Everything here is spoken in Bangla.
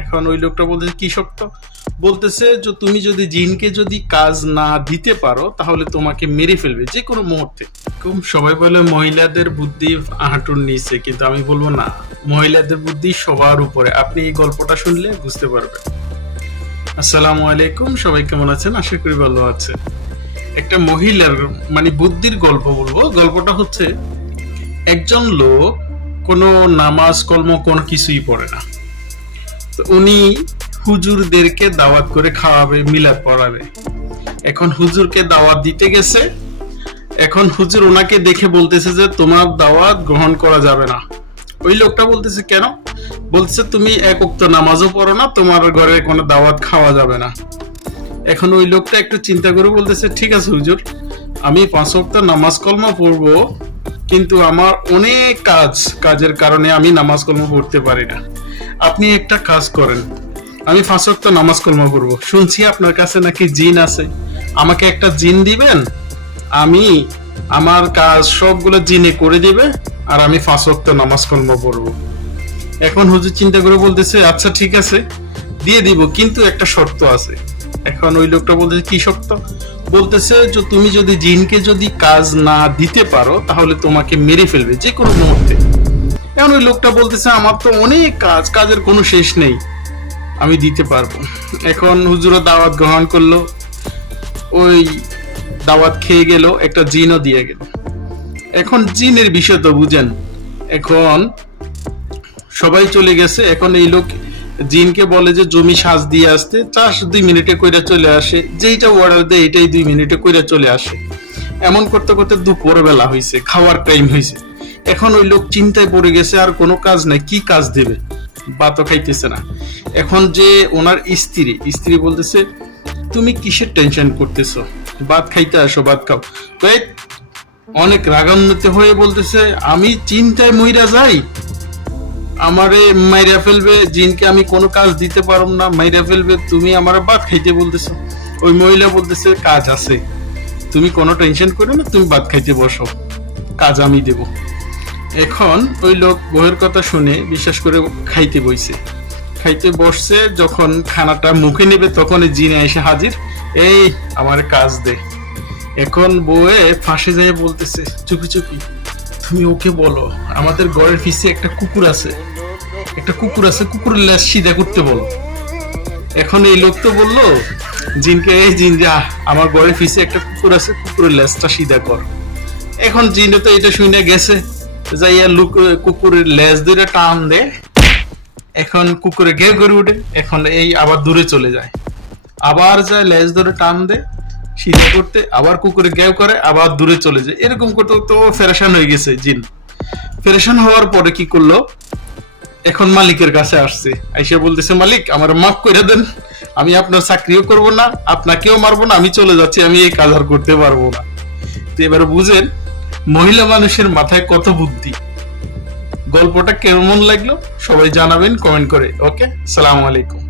এখন ওই লোকটা বলতেছে কি শর্ত? বলতেছে যে তুমি যদি জিনকে যদি কাজ না দিতে পারো তাহলে তোমাকে মেরে ফেলবে যে কোনো মুহূর্তে। সবাই বলে মহিলাদের বুদ্ধি হাঁটুর নিচে, কিন্তু আমি বলবো না, মহিলাদের বুদ্ধি সবার উপরে। আপনি এই গল্পটা শুনলে বুঝতে পারবেন। আসসালামু আলাইকুম, সবাই কেমন আছেন? আশা করি ভালো আছেন। একটা মহিলার বুদ্ধির গল্প বলবো। গল্পটা হচ্ছে, একজন লোক কোনো নামাজ কলম কোনো কিছুই পড়ে না, তো উনি হুজুরদেরকে দাওয়াত করে খাওয়াবে, মিলাদ পড়াবে। এখন হুজুরকে দাওয়াত দিতে গেছে, এখন হুজুর ওনাকে দেখে বলতেছে যে তোমার দাওয়াত গ্রহণ করা যাবে না। ওই লোকটা বলতেছে কেন? বলতেছে তুমি এক ওয়াক্ত নামাজও পড়ো না, তোমার ঘরে কোনো দাওয়াত খাওয়া যাবে না। এখন ওই লোকটা একটু চিন্তা করে বলতেছে ঠিক আছে হুজুর, আমি 5 ওয়াক্ত নামাজ কলমা পড়বো, কিন্তু আমার অনেক কাজের কারণে আমি নামাজ কলমা পড়তে পারি না। আপনি একটা কাজ করেন, আমি 5 ওয়াক্ত নামাজ কলমা পড়বো। শুনছি আপনার কাছে নাকি জিন আছে, আমাকে একটা জিন দিবেন, আমি আমার কাজ সবগুলো জিনে করে দিবে, আর আমি 5 ওয়াক্ত নামাজ কলমা পড়বো। এখন হুজুর চিন্তা করে বলতেছে আচ্ছা ঠিক আছে, দিয়ে দিব, কিন্তু একটা শর্ত আছে। এখন ওই লোকটা বলতেছে কি শর্ত? বলতেছে যে তুমি যদি জিনকে যদি কাজ না দিতে পারো তাহলে তোমাকে মেরে ফেলবে যে কোনো মুহূর্তে। এখন ওই লোকটা বলতেছে আমার তো অনেক কাজের কোনো শেষ নেই, আমি দিতে পারবো। এখন হুজুরও দাওয়াত গ্রহণ করলো, ওই দাওয়াত খেয়ে গেল, একটা জিনও দিয়ে গেল। এখন জিনের বিষয় তো বুঝেন, এখন সবাই চলে গেছে। এখন এই লোক জিনকে বলে যে জমি সাজ দিয়ে আসতে, চাষ 2 মিনিটে কইরা চলে আসে, যেইটা অর্ডার দেয় এটাই 2 মিনিটে কইরা চলে আসে। এমন করতে করতে দুপুর বেলা হয়েছে, খাওয়ার টাইম হয়েছে। এখন ওই লোক চিন্তায় পড়ে গেছে, আর কোনো কাজ নাই, কি কাজ দেবে? ভাতও খাইতেছে না। এখন যে ওনার স্ত্রী বলতেছে তুমি কিসের টেনশন করতেছো, ভাত খাইতে আসো, ভাত খাও। তো অনেক রাগান্বিত হয়ে বলতেছে আমি চিন্তায় মইরা যাই, আমারে মাইরা ফেলবে, জিনকে আমি কোনো কাজ দিতে পারব না, মাইরা ফেলবে, তুমি আমার ভাত খাইতে বলতেছো। ওই মহিলা বলতেছে কাজ আছে, তুমি কোনো টেনশন করো না, তুমি ভাত খাইতে বসো, কাজ আমি দেব। এখন ওই লোক বউয়ের কথা শুনে বিশ্বাস করে খাইতে বইছে। খাইতে বসছে, যখন খানাটা মুখে নেবে তখন জিনে এসে হাজির, এই আমার কাজ দে। এখন বউয়ে ফাঁসে যায় বলতেছে চুপি চুপি তুমি ওকে বলো আমাদের ঘরের পিছে একটা কুকুর আছে, কুকুরের লেজ সিধা করতে বলো। এখন এই লোক তো বললো জিনকে, এই জিন যা, আমার ঘরের পিছে একটা কুকুর আছে, কুকুরের লেজটা সিধা কর। এখন জিনে তো এটা শুনে গেছে, যাইয়া কুকুরের লেজ ধরে টান দে। এখন কুকুরে ঘেউ করে উঠে, এখন এই আবার দূরে চলে যায়, আবার যায় লেজ ধরে টান দে সিধা করতে, আবার কুকুরে ঘেউ করে, আবার দূরে চলে যায়। এরকম করতে তো ফেরেশান হয়ে গেছে জিন। ফেরেশান হওয়ার পরে কি করলো, এখন মালিকের কাছে আসছে, আইসা বলতেছে মালিক আমার মাফ করে দেন, আমি আপনার চাকরিও করব না, আপনাকেও মারবো না, আমি চলে যাচ্ছি, আমি এই কাজ আর করতে পারবো না। তো এবার বুঝেন মহিলা মানুষের মাথায় কত বুদ্ধি। গল্পটা কেমন লাগলো সবাই জানাবেন কমেন্ট করে। ওকে, সালাম আলাইকুম।